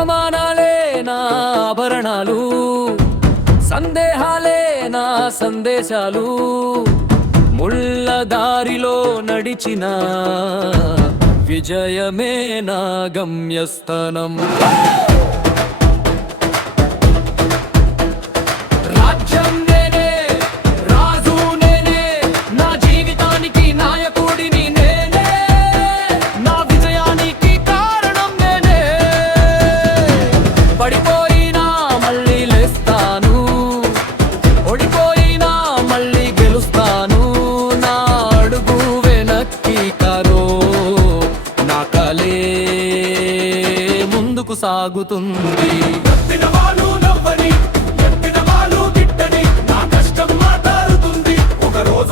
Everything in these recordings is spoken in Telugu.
అవమానాలే నా ఆభరణాలు, సందేహాలే నా సందేశాలు. ముళ్ళ దారిలో నడిచిన విజయమే నా గమ్యస్థానం. రాజ్యం నేనే, రాజు నేనే, నా జీవితానికి నాయకుడిని నేనే, నా విజయానికి కారణం నేనే. పడిపోయినా మళ్ళీ లేస్తాను, ఓడిపోయినా మళ్ళీ గెలుస్తాను. నా అడుగు వెనక్కి కాదో, నా కలే ముందుకు సాగుతుంది.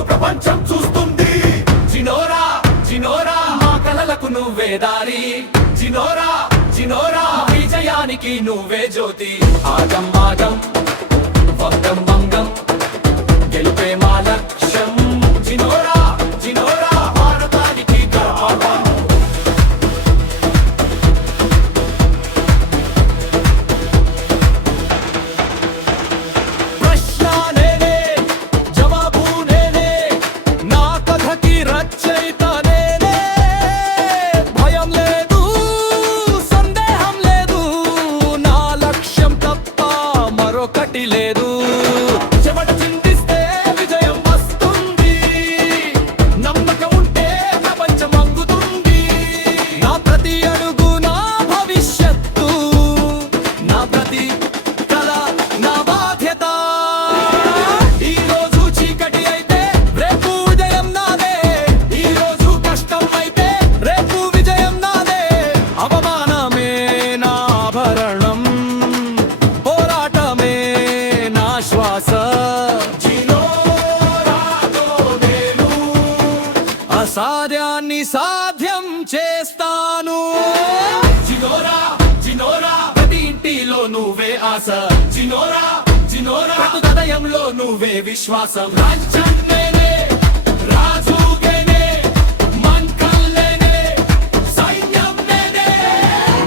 ప్రపంచం చూస్తుంది. జినోరా జినోరా మా కలలకు నువ్వే దారి, జినోరా జినోరా విజయానికి నువ్వే జ్యోతి. ఆగం ఆగం వంగం వంగం గెలుపే మా లక్ష్యం. జినోరా జినోరా భారతానికి గర్వం. లేదు చెమట చిందిస్తే విజయం వస్తుంది, నమ్మకం ఉంటే ప్రపంచం అంగుతుంది. నా ప్రతి అడుగు నా భవిష్యత్తు, నా ప్రతి కళ నా బాధ్యత. ఈ రోజు చీకటి అయితే రేపు ఉదయం నాదే, ఈ రోజు కష్టం అయితే రేపు విజయం నాదే. అవమానమే నా ఆభరణం, పోరాటమే నా శ్వాస. జినోరాతో నేను అసాధ్యాన్ని సాధ్యం చేస్తాను. జినోరా జినోరా ప్రతి ఇంటిలో నువ్వే ఆశ, జినోరా జినోరా ప్రతి హృదయంలో నువ్వే విశ్వాసం. రాజ్యం నేనే, రాజు నేనే, మంత్రం నేనే, సైన్యం నేనే.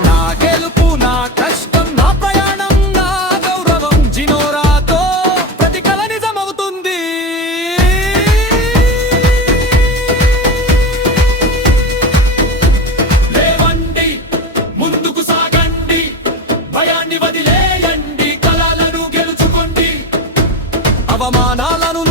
నా గెలుపు నా కష్టం, నా ప్రయాణం నా గౌరవం. జినోరాతో ప్రతి కల నిజమవుతుంది. లేవండి ముందుకు సాగండి, భయాన్ని వదిలేయండి, కలలను గెలుచుకోండి. అవమానాలను